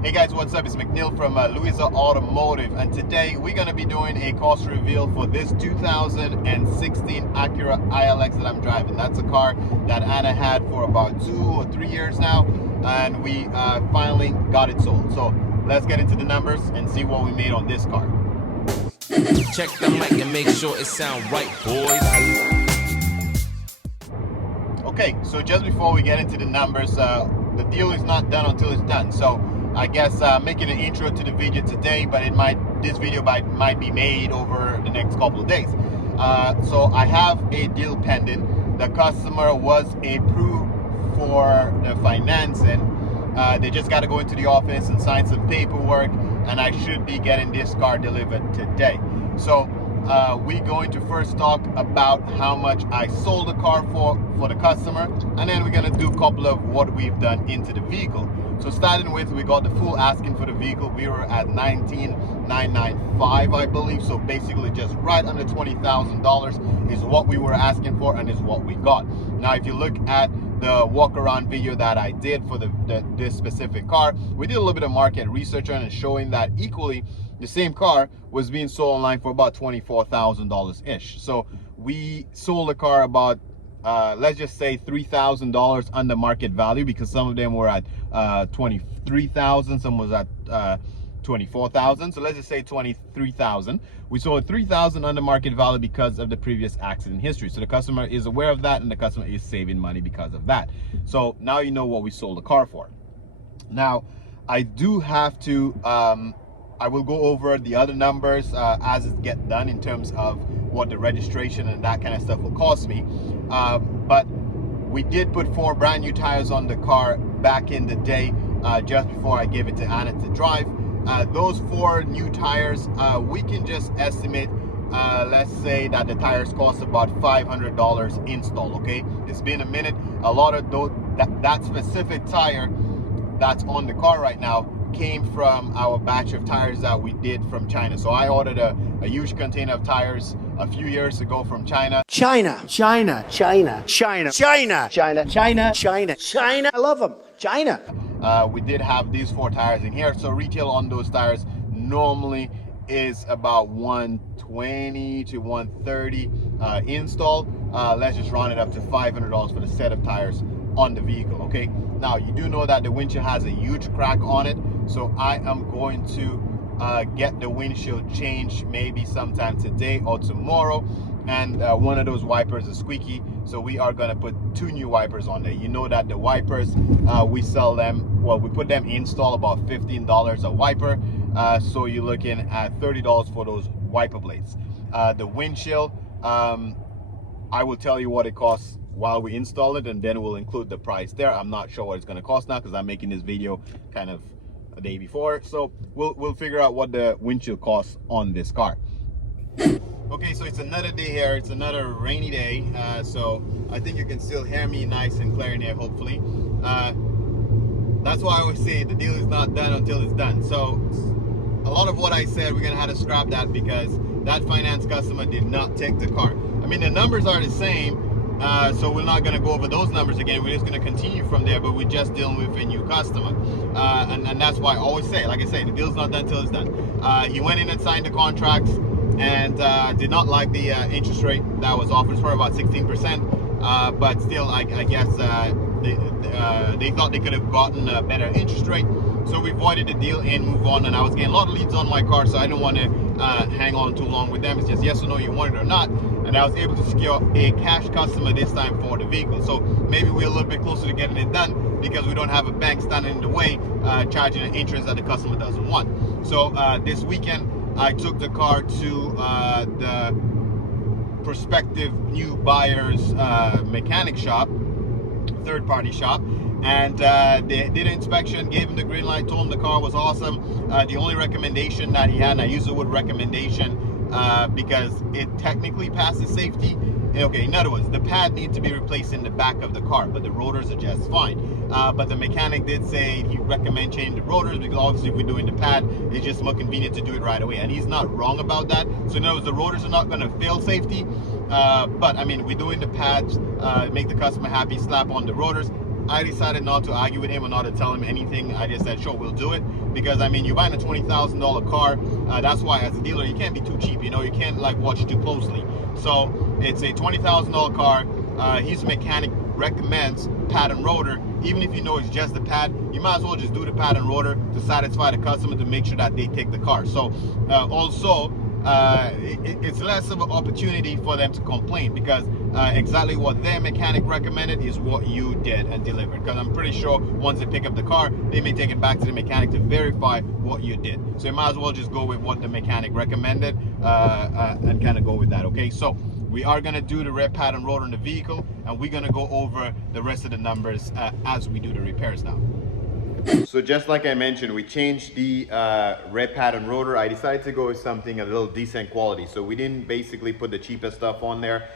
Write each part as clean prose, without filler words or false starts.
Hey guys, what's up? It's McNeil from Louison Automotive, and today we're going to be doing a cost reveal for this 2016 Acura ILX that I'm driving. That's a car that Anna had for about 2 or 3 years now, and we finally got it sold. So let's get into the numbers and see what we made on this car. Check the mic and make sure it sound right, boys. Okay, so just before we get into the numbers, the deal is not done until it's done. So I guess making an intro to the video today, but this video might be made over the next couple of days. So I have a deal pending. The customer was approved for the financing. They just got to go into the office and sign some paperwork, and I should be getting this car delivered today. So we're going to first talk about how much I sold the car for the customer, and then we're going to do a couple of what we've done into the vehicle. So starting with, we got the full asking for the vehicle. We were at $19,995, I believe. So basically just right under $20,000 is what we were asking for, and is what we got. Now, if you look at the walk around video that I did for this specific car, we did a little bit of market research on it, showing that equally the same car was being sold online for about $24,000 ish. So we sold the car about let's just say $3,000 under market value, because some of them were at $23,000, some was at $24,000. So let's just say $23,000. We sold $3,000 under market value because of the previous accident history. So the customer is aware of that, and the customer is saving money because of that. So now you know what we sold the car for. Now, I do have to I will go over the other numbers as it gets done, in terms of what the registration and that kind of stuff will cost me. But we did put 4 brand new tires on the car back in the day, just before I gave it to Anna to drive. Those 4 new tires, we can just estimate, let's say that the tires cost about $500 install. Okay, it's been a minute. A lot of those, that specific tire that's on the car right now came from our batch of tires that we did from China. So I ordered a huge container of tires a few years ago from China. China. I love them. China. We did have these 4 tires in here. So retail on those tires normally is about $120 to $130 install. Let's just round it up to $500 for the set of tires on the vehicle. Okay, now you do know that the windshield has a huge crack on it, so I am going to get the windshield changed maybe sometime today or tomorrow. And one of those wipers is squeaky, so we are going to put 2 new wipers on there. You know that the wipers, we sell them, well, we put them install about $15 a wiper, so you're looking at $30 for those wiper blades. The windshield, I will tell you what it costs while we install it, and then we'll include the price there. I'm not sure what it's going to cost now, because I'm making this video kind of a day before, so we'll figure out what the windshield costs on this car. Okay, so it's another day here. It's another rainy day, so I think you can still hear me nice and clear in here, hopefully. That's why I always say the deal is not done until it's done. So a lot of what I said, we're gonna have to scrap that, because that finance customer did not take the car. I mean, the numbers are the same, so we're not gonna go over those numbers again. We're just gonna continue from there, but we're just dealing with a new customer. And that's why I always say, like I say, the deal's not done until it's done. He went in and signed the contracts, and did not like the interest rate that was offered, for about 16%. But still, I guess they thought they could have gotten a better interest rate. So we avoided the deal and move on. And I was getting a lot of leads on my car, so I didn't want to hang on too long with them. It's just yes or no, you want it or not. And I was able to secure a cash customer this time for the vehicle. So maybe we're a little bit closer to getting it done, because we don't have a bank standing in the way, charging an interest that the customer doesn't want. So this weekend, I took the car to the prospective new buyer's mechanic shop, third-party shop, and they did an inspection, gave him the green light, told him the car was awesome. The only recommendation that he had, and I use the word recommendation because it technically passes safety. Okay, in other words, the pad needs to be replaced in the back of the car, but the rotors are just fine. But the mechanic did say he recommend changing the rotors, because obviously if we're doing the pad, it's just more convenient to do it right away. And he's not wrong about that. So in other words, the rotors are not going to fail safety. But I mean, we're doing the pads, make the customer happy, slap on the rotors. I decided not to argue with him or not to tell him anything. I just said, sure, we'll do it. Because I mean, you're buying a $20,000 car. That's why as a dealer, you can't be too cheap. You know, you can't like watch too closely. So it's a $20,000 car. His mechanic recommends pad and rotor. Even if you know it's just the pad, you might as well just do the pad and rotor to satisfy the customer, to make sure that they take the car. So also, it's less of an opportunity for them to complain, because exactly what their mechanic recommended is what you did and delivered. Because I'm pretty sure once they pick up the car, they may take it back to the mechanic to verify what you did. So you might as well just go with what the mechanic recommended and kind of go with that. Okay, so we are going to do the rear pad and rotor in the vehicle, and we're going to go over the rest of the numbers as we do the repairs now. So just like I mentioned, we changed the rear pad and rotor. I decided to go with something a little decent quality. So we didn't basically put the cheapest stuff on there.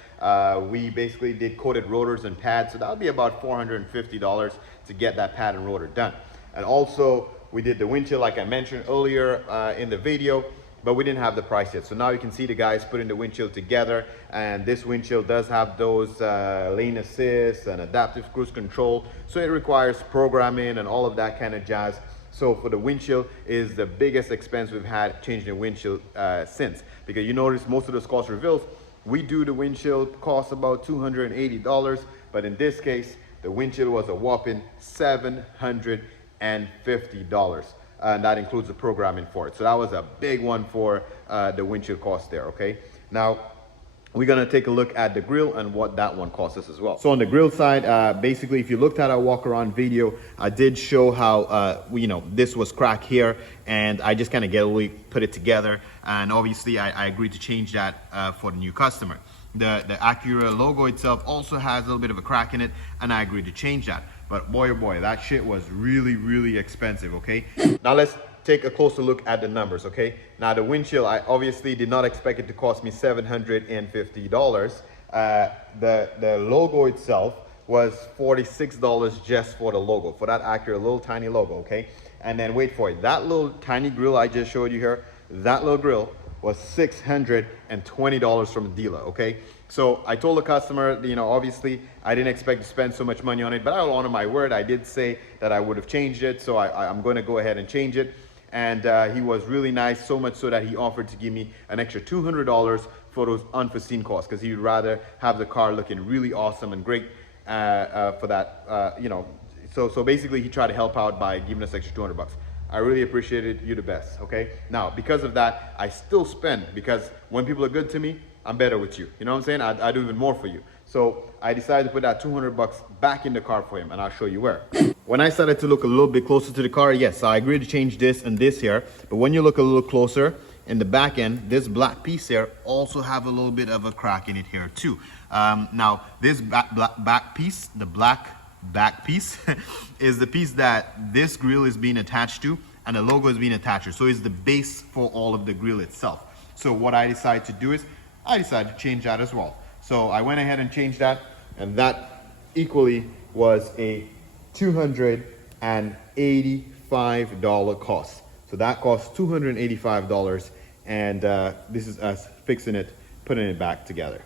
We basically did coated rotors and pads. So that'll be about $450 to get that pad and rotor done. And also we did the windshield like I mentioned earlier in the video, but we didn't have the price yet. So now you can see the guys putting the windshield together, and this windshield does have those lane assist and adaptive cruise control. So it requires programming and all of that kind of jazz. So for the windshield is the biggest expense we've had changing the windshield since, because you notice most of those cost reveals, we do the windshield costs about $280, but in this case, the windshield was a whopping $750. And that includes the programming for it. So that was a big one for the windshield cost there, okay? Now, we're gonna take a look at the grill and what that one costs us as well. So on the grill side, basically, if you looked at our walk around video, I did show how, you know, this was cracked here, and I just kind of really put it together. And obviously, I agreed to change that for the new customer. The Acura logo itself also has a little bit of a crack in it, and I agreed to change that. But boy, oh boy, that shit was really, really expensive, okay? Now let's take a closer look at the numbers, okay? Now the windshield, I obviously did not expect it to cost me $750. The logo itself was $46 just for the logo, for that Acura little tiny logo, okay? And then wait for it, that little tiny grill I just showed you here, that little grill was $620 from the dealer, okay? So I told the customer, you know, obviously I didn't expect to spend so much money on it, but I will honor my word. I did say that I would have changed it, so I'm going to go ahead and change it. And he was really nice, so much so that he offered to give me an extra $200 for those unforeseen costs, because he'd rather have the car looking really awesome and great for that, you know. So basically he tried to help out by giving us extra $200. I really appreciate it. You're the best, okay? Now, because of that, I still spend, because when people are good to me, I'm better with you. You know what I'm saying? I do even more for you. So I decided to put that $200 back in the car for him, and I'll show you where. When I started to look a little bit closer to the car, yes, I agreed to change this and this here. But when you look a little closer, in the back end, this black piece here also have a little bit of a crack in it here too. Now, this back piece, the black back piece, is the piece that this grill is being attached to, and the logo is being attached to. So it's the base for all of the grill itself. So what I decided to do is, I decided to change that as well. So I went ahead and changed that, and that equally was a $285 cost. So that cost $285, and this is us fixing it, putting it back together.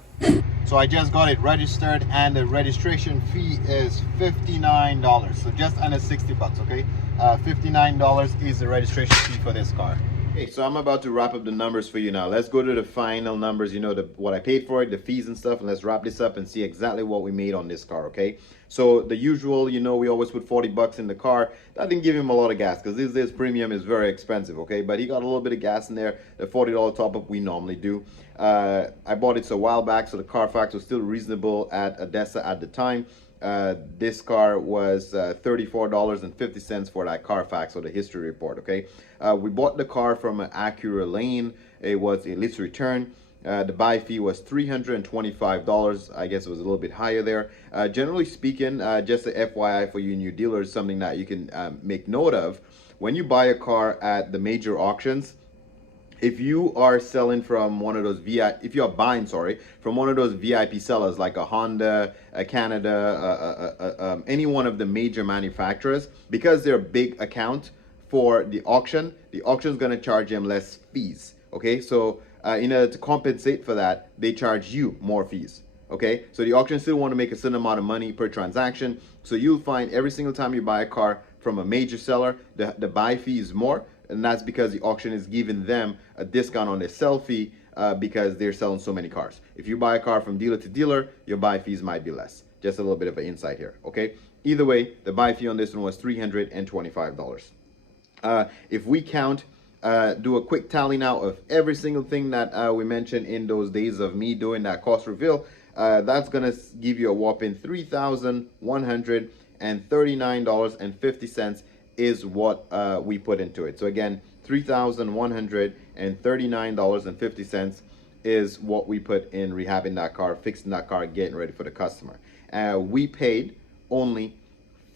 So I just got it registered, and the registration fee is $59. So just under 60 bucks, okay? $59 is the registration fee for this car. Okay, so I'm about to wrap up the numbers for you now. Let's go to the final numbers, you know, what I paid for it, the fees and stuff, and let's wrap this up and see exactly what we made on this car, okay? So the usual, you know, we always put 40 bucks in the car. That didn't give him a lot of gas, because this premium is very expensive, okay? But he got a little bit of gas in there, the $40 top up we normally do. I bought it a while back, so the Carfax was still reasonable at Odessa at the time. This car was $34.50 for that Carfax, or the history report, okay? We bought the car from an Acura lane. It was a list return. The buy fee was $325. I guess it was a little bit higher there. Generally speaking, just a FYI for you new dealers, something that you can make note of. When you buy a car at the major auctions, if you are selling from one of those if you are buying, sorry, from one of those VIP sellers like a Honda, a Canada, any one of the major manufacturers, because they're a big account for the auction is going to charge them less fees. Okay, so in order to compensate for that, they charge you more fees. Okay, so the auction still want to make a certain amount of money per transaction. So you'll find every single time you buy a car from a major seller, the buy fee is more, and that's because the auction is giving them a discount on their sell fee because they're selling so many cars. If you buy a car from dealer to dealer, your buy fees might be less. Just a little bit of an insight here, okay? Either way, the buy fee on this one was $325. If we count, do a quick tally now of every single thing that we mentioned in those days of me doing that cost reveal, that's gonna give you a whopping $3,139.50 is what we put into it. So again, $3,139.50 is what we put in rehabbing that car, fixing that car, getting ready for the customer. We paid only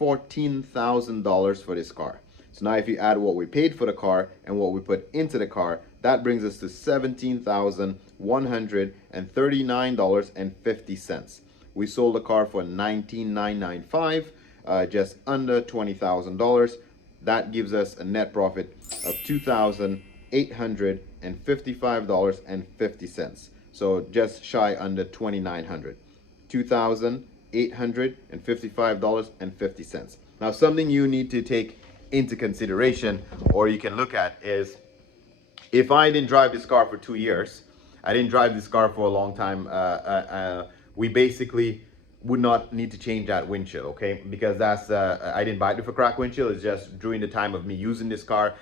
$14,000 for this car. So now if you add what we paid for the car and what we put into the car, that brings us to $17,139.50. We sold the car for $19,995, just under $20,000. That gives us a net profit of $2,855.50. So just shy under $2,900. $2,855.50. Now something you need to take into consideration, or you can look at, is if I didn't drive this car for 2 years, I didn't drive this car for a long time, we basically would not need to change that windshield, okay? Because that's, I didn't buy it for cracked windshield. It's just during the time of me using this car,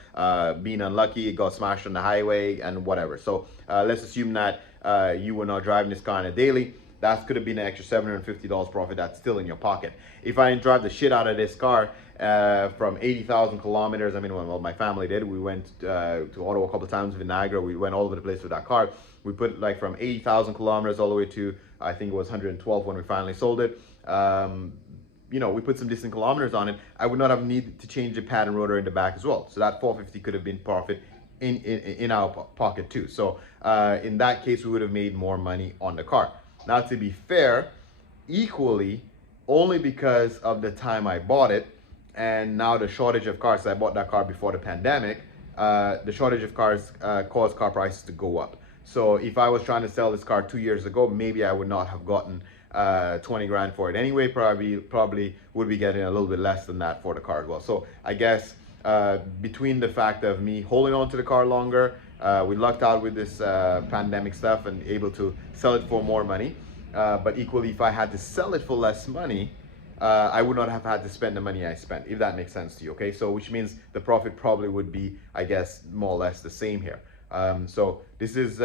being unlucky, it got smashed on the highway and whatever. So let's assume that you were not driving this car on a daily. That could have been an extra $750 profit that's still in your pocket. If I didn't drive the shit out of this car from 80,000 kilometers, I mean, well, my family did. We went to Ottawa a couple of times with Niagara. We went all over the place with that car. We put like from 80,000 kilometers all the way to, I think it was 112 when we finally sold it. You know, we put some decent kilometers on it. I would not have needed to change the pad and rotor in the back as well. So that $450 could have been profit in our pocket too. So in that case, we would have made more money on the car. Now, to be fair, equally, only because of the time I bought it, and now the shortage of cars, I bought that car before the pandemic, the shortage of cars caused car prices to go up. So if I was trying to sell this car 2 years ago, maybe I would not have gotten 20 grand for it anyway. Probably would be getting a little bit less than that for the car as well. So I guess between the fact of me holding on to the car longer, we lucked out with this pandemic stuff and able to sell it for more money. But equally, if I had to sell it for less money, I would not have had to spend the money I spent, if that makes sense to you, okay? So which means the profit probably would be, I guess, more or less the same here. So this is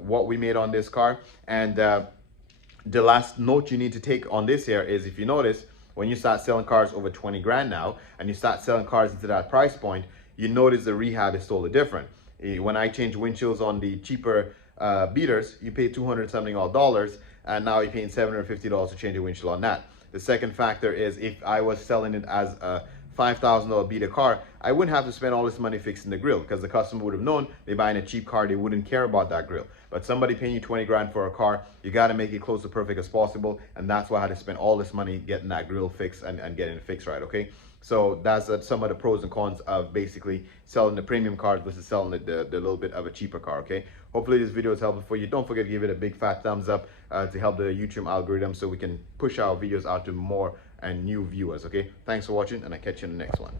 what we made on this car. And the last note you need to take on this here is, if you notice, when you start selling cars over 20 grand now, and you start selling cars into that price point, you notice the rehab is totally different. When I change windshields on the cheaper beaters, you pay 200 something odd dollars, and now you're paying $750 to change your windshield on that. The second factor is, if I was selling it as a $5,000 beater car, I wouldn't have to spend all this money fixing the grill, because the customer would have known they're buying a cheap car, they wouldn't care about that grill. But somebody paying you 20 grand for a car, you got to make it close to perfect as possible, and that's why I had to spend all this money getting that grill fixed and getting it fixed right, okay? So that's some of the pros and cons of basically selling the premium cars versus selling the little bit of a cheaper car, okay? Hopefully this video is helpful for you. Don't forget to give it a big fat thumbs up to help the YouTube algorithm, so we can push our videos out to more and new viewers, okay? Thanks for watching, and I'll catch you in the next one.